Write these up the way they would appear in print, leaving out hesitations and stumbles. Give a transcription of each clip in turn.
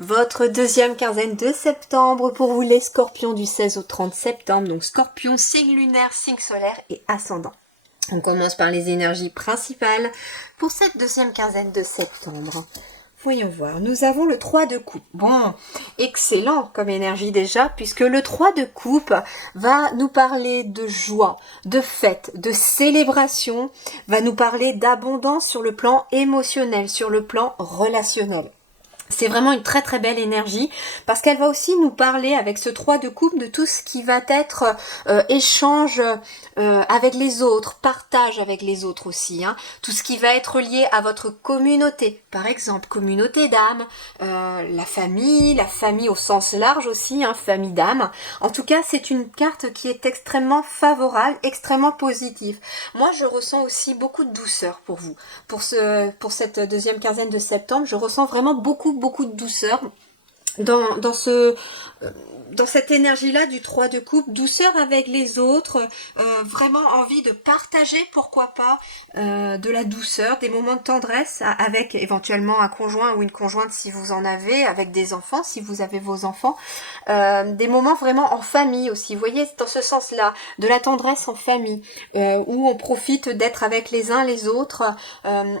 Votre deuxième quinzaine de septembre pour vous les scorpions du 16 au 30 septembre. Donc scorpion, signe lunaire, signe solaire et ascendant. On commence par les énergies principales pour cette deuxième quinzaine de septembre. Voyons voir, nous avons le 3 de coupe. Bon, excellent comme énergie déjà, puisque le 3 de coupe va nous parler de joie, de fête, de célébration, va nous parler d'abondance sur le plan émotionnel, sur le plan relationnel. C'est vraiment une très très belle énergie parce qu'elle va aussi nous parler avec ce 3 de coupe de tout ce qui va être échange avec les autres, partage avec les autres aussi, hein. Tout ce qui va être lié à votre communauté, par exemple communauté d'âme, la famille au sens large aussi, hein, famille d'âme. En tout cas, c'est une carte qui est extrêmement favorable, extrêmement positive. Moi, je ressens aussi beaucoup de douceur pour vous. Pour cette deuxième quinzaine de septembre, je ressens vraiment beaucoup de douceur dans cette énergie-là du 3 de coupe, douceur avec les autres, vraiment envie de partager, pourquoi pas, de la douceur, des moments de tendresse avec éventuellement un conjoint ou une conjointe si vous en avez, avec des enfants, si vous avez vos enfants, des moments vraiment en famille aussi, vous voyez, dans ce sens-là, de la tendresse en famille, où on profite d'être avec les uns les autres,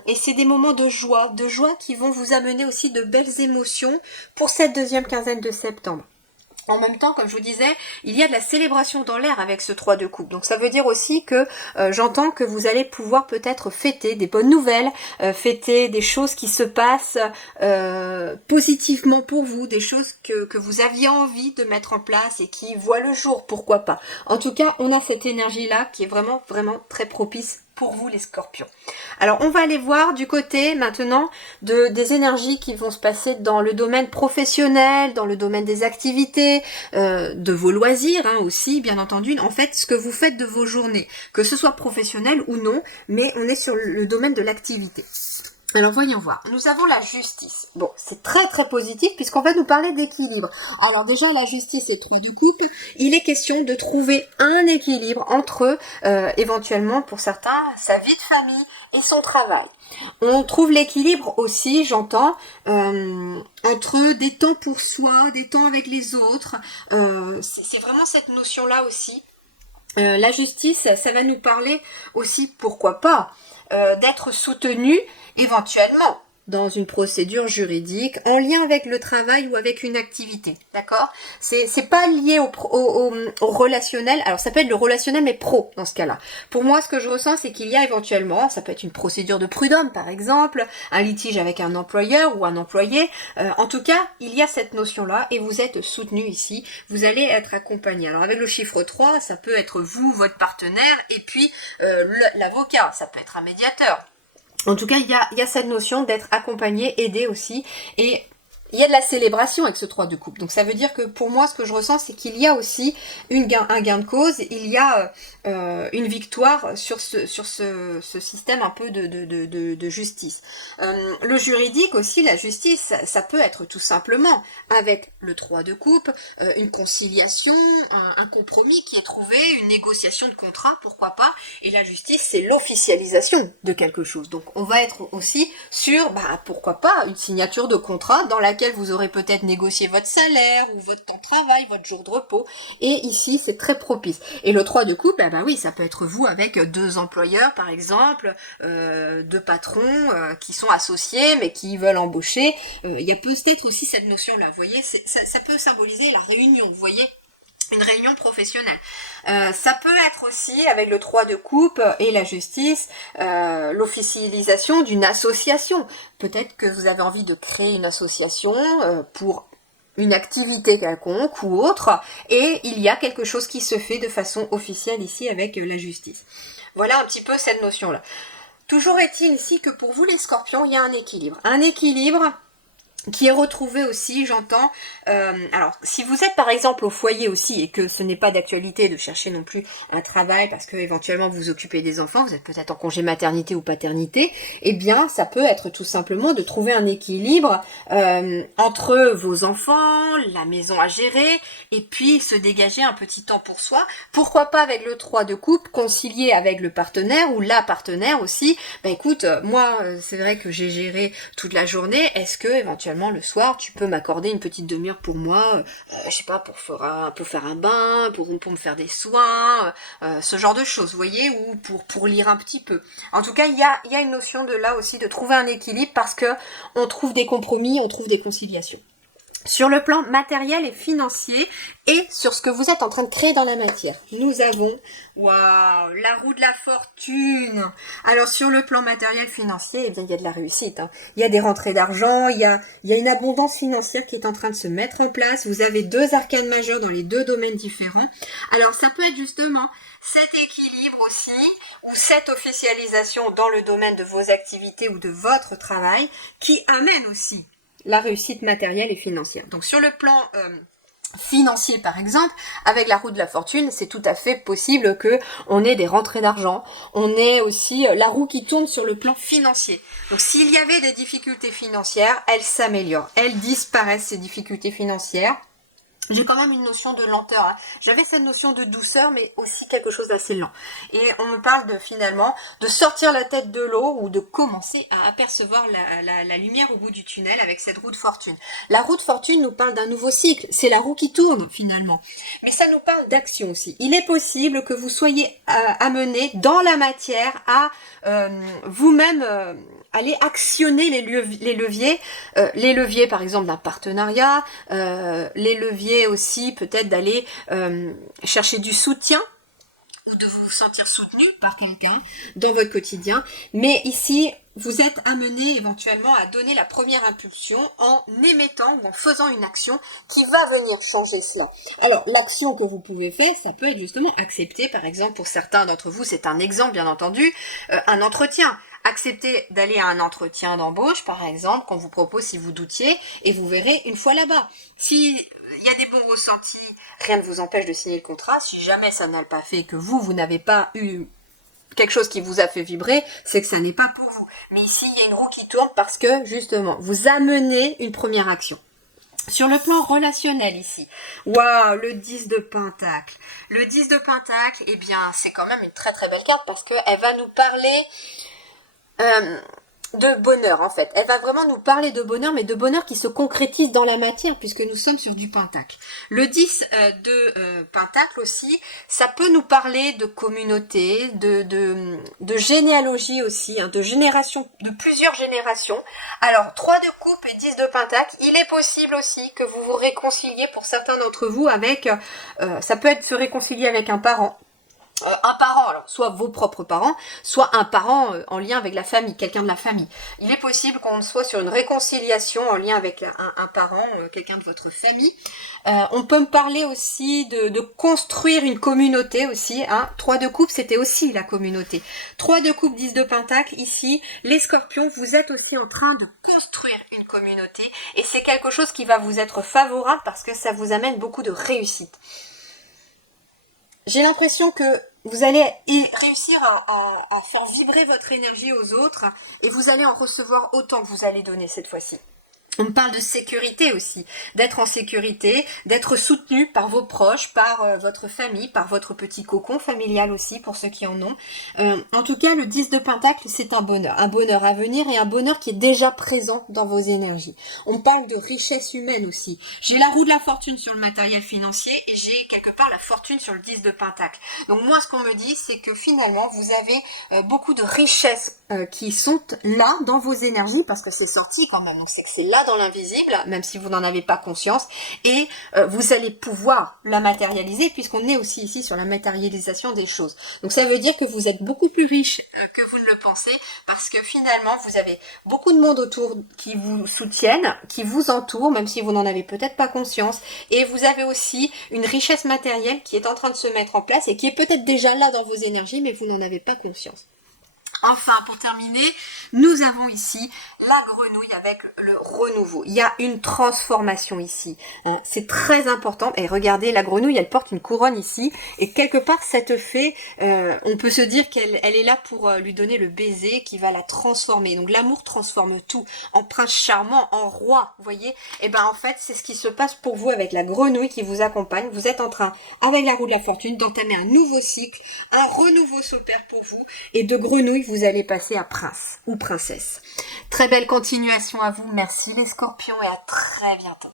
et c'est des moments de joie qui vont vous amener aussi de belles émotions pour cette deuxième quinzaine de septembre. En même temps, comme je vous disais, il y a de la célébration dans l'air avec ce 3 de coupe. Donc ça veut dire aussi que j'entends que vous allez pouvoir peut-être fêter des bonnes nouvelles, fêter des choses qui se passent positivement pour vous, des choses que vous aviez envie de mettre en place et qui voient le jour, pourquoi pas. En tout cas, on a cette énergie-là qui est vraiment très propice pour vous les scorpions. Alors on va aller voir du côté maintenant des énergies qui vont se passer dans le domaine professionnel, dans le domaine des activités, de vos loisirs hein, aussi bien entendu, en fait ce que vous faites de vos journées, que ce soit professionnel ou non, mais on est sur le domaine de l'activité. Alors voyons voir, nous avons la justice. Bon, c'est très positif puisqu'on va nous parler d'équilibre. Alors déjà la justice et 3 de coupe, il est question de trouver un équilibre entre éventuellement pour certains sa vie de famille et son travail. On trouve l'équilibre aussi, j'entends, entre des temps pour soi, des temps avec les autres. C'est vraiment cette notion-là aussi. La justice, ça va nous parler aussi, pourquoi pas, d'être soutenu éventuellement dans une procédure juridique en lien avec le travail ou avec une activité, d'accord? C'est pas lié au relationnel, alors ça peut être le relationnel mais pro dans ce cas-là. Pour moi, ce que je ressens, c'est qu'il y a éventuellement, ça peut être une procédure de prud'homme par exemple, un litige avec un employeur ou un employé, en tout cas, il y a cette notion-là et vous êtes soutenu ici, vous allez être accompagné. Alors avec le chiffre 3, ça peut être vous, votre partenaire et puis l'avocat, ça peut être un médiateur. En tout cas, il y a cette notion d'être accompagné, aidé aussi, et il y a de la célébration avec ce 3 de coupe. Donc ça veut dire que pour moi, ce que je ressens, c'est qu'il y a aussi un gain de cause, il y a une victoire sur ce système un peu de justice. Le juridique aussi, la justice, ça peut être tout simplement avec le 3 de coupe, une conciliation, un compromis qui est trouvé, une négociation de contrat, pourquoi pas. Et la justice, c'est l'officialisation de quelque chose. Donc on va être aussi sur, pourquoi pas, une signature de contrat dans laquelle vous aurez peut-être négocié votre salaire ou votre temps de travail, votre jour de repos. Et ici, c'est très propice. Et le 3 de coupe, oui, ça peut être vous avec 2 employeurs, par exemple, 2 patrons qui sont associés, mais qui veulent embaucher. Il y a peut-être aussi cette notion-là, vous voyez, ça peut symboliser la réunion, vous voyez, une réunion professionnelle. Ça peut être aussi, avec le 3 de coupe et la justice, l'officialisation d'une association. Peut-être que vous avez envie de créer une association pour une activité quelconque ou autre, et il y a quelque chose qui se fait de façon officielle ici avec la justice. Voilà un petit peu cette notion-là. Toujours est-il ici que pour vous les scorpions, il y a un équilibre. Un équilibre qui est retrouvé aussi, j'entends. Alors, si vous êtes par exemple au foyer aussi et que ce n'est pas d'actualité de chercher non plus un travail parce que éventuellement vous vous occupez des enfants, vous êtes peut-être en congé maternité ou paternité, eh bien, ça peut être tout simplement de trouver un équilibre entre vos enfants, la maison à gérer, et puis se dégager un petit temps pour soi. Pourquoi pas avec le 3 de coupe, concilier avec le partenaire ou la partenaire aussi. Écoute, moi, c'est vrai que j'ai géré toute la journée, est-ce que éventuellement éventuellement le soir, tu peux m'accorder une petite demi-heure pour moi, je sais pas, pour faire un bain, pour me faire des soins, ce genre de choses, vous voyez, ou pour lire un petit peu. En tout cas, il y a une notion de là aussi de trouver un équilibre parce que on trouve des compromis, on trouve des conciliations. Sur le plan matériel et financier et sur ce que vous êtes en train de créer dans la matière. Nous avons, waouh, la roue de la fortune. Alors sur le plan matériel financier, eh bien il y a de la réussite. Il y a des rentrées d'argent, il y a une abondance financière qui est en train de se mettre en place. Vous avez 2 arcanes majeures dans les 2 domaines différents. Alors ça peut être justement cet équilibre aussi, ou cette officialisation dans le domaine de vos activités ou de votre travail qui amène aussi la réussite matérielle et financière. Donc sur le plan financier par exemple, avec la roue de la fortune, c'est tout à fait possible que on ait des rentrées d'argent, on ait aussi la roue qui tourne sur le plan financier. Donc s'il y avait des difficultés financières, elles s'améliorent, elles disparaissent ces difficultés financières. J'ai quand même une notion de lenteur. J'avais cette notion de douceur, mais aussi quelque chose d'assez lent. Et on me parle finalement de sortir la tête de l'eau ou de commencer à apercevoir la lumière au bout du tunnel avec cette roue de fortune. La roue de fortune nous parle d'un nouveau cycle. C'est la roue qui tourne finalement. Mais ça nous parle d'action aussi. Il est possible que vous soyez amené dans la matière à vous-même aller actionner les leviers par exemple d'un partenariat, les leviers aussi peut-être d'aller chercher du soutien ou de vous sentir soutenu par quelqu'un dans votre quotidien. Mais ici, vous êtes amené éventuellement à donner la première impulsion en émettant ou en faisant une action qui va venir changer cela. Alors, l'action que vous pouvez faire, ça peut être justement accepter, par exemple, pour certains d'entre vous, c'est un exemple bien entendu, un entretien. Acceptez d'aller à un entretien d'embauche, par exemple, qu'on vous propose si vous doutiez, et vous verrez une fois là-bas. Si il y a des bons ressentis, rien ne vous empêche de signer le contrat. Si jamais ça n'a pas fait que vous n'avez pas eu quelque chose qui vous a fait vibrer, c'est que ça n'est pas pour vous. Mais ici, il y a une roue qui tourne parce que, justement, vous amenez une première action. Sur le plan relationnel ici, waouh, le 10 de Pentacle. Le 10 de Pentacle, eh bien, c'est quand même une très très belle carte parce qu'elle va nous parler de bonheur en fait. Elle va vraiment nous parler de bonheur, mais de bonheur qui se concrétise dans la matière puisque nous sommes sur du Pentacle. Le 10 de Pentacle aussi, ça peut nous parler de communauté, de généalogie aussi, de génération, de plusieurs générations. Alors 3 de coupe et 10 de Pentacle, il est possible aussi que vous vous réconciliez pour certains d'entre vous avec, ça peut être se réconcilier avec un parent. Un parent, alors, soit vos propres parents, soit un parent en lien avec la famille, quelqu'un de la famille. Il est possible qu'on soit sur une réconciliation en lien avec un parent, quelqu'un de votre famille. On peut me parler aussi de construire une communauté aussi. 3 de coupe, c'était aussi la communauté. 3 de coupe, 10 de pentacle, ici, les scorpions, vous êtes aussi en train de construire une communauté. Et c'est quelque chose qui va vous être favorable parce que ça vous amène beaucoup de réussite. J'ai l'impression que vous allez réussir à faire vibrer votre énergie aux autres et vous allez en recevoir autant que vous allez donner cette fois-ci. On me parle de sécurité aussi, d'être en sécurité, d'être soutenu par vos proches, par votre famille, par votre petit cocon familial aussi, pour ceux qui en ont. En tout cas, le 10 de Pentacle, c'est un bonheur à venir et un bonheur qui est déjà présent dans vos énergies. On parle de richesse humaine aussi. J'ai la roue de la fortune sur le matériel financier et j'ai quelque part la fortune sur le 10 de Pentacle. Donc moi, ce qu'on me dit, c'est que finalement, vous avez beaucoup de richesses qui sont là dans vos énergies, parce que c'est sorti quand même, donc c'est que c'est là dans l'invisible, même si vous n'en avez pas conscience, et vous allez pouvoir la matérialiser, puisqu'on est aussi ici sur la matérialisation des choses. Donc ça veut dire que vous êtes beaucoup plus riche que vous ne le pensez, parce que finalement vous avez beaucoup de monde autour qui vous soutiennent, qui vous entourent, même si vous n'en avez peut-être pas conscience, et vous avez aussi une richesse matérielle qui est en train de se mettre en place, et qui est peut-être déjà là dans vos énergies, mais vous n'en avez pas conscience. Enfin, pour terminer, nous avons ici la grenouille avec le renouveau. Il y a une transformation ici. C'est très important. Et regardez, la grenouille, elle porte une couronne ici. Et quelque part, cette fée, on peut se dire qu'elle est là pour lui donner le baiser qui va la transformer. Donc l'amour transforme tout. En prince charmant, en roi, vous voyez. Et ben en fait, c'est ce qui se passe pour vous avec la grenouille qui vous accompagne. Vous êtes en train, avec la roue de la fortune, d'entamer un nouveau cycle. Un renouveau s'opère pour vous. Et de grenouille, vous allez passer à prince ou princesse. Très belle continuation à vous. Merci les scorpions et à très bientôt.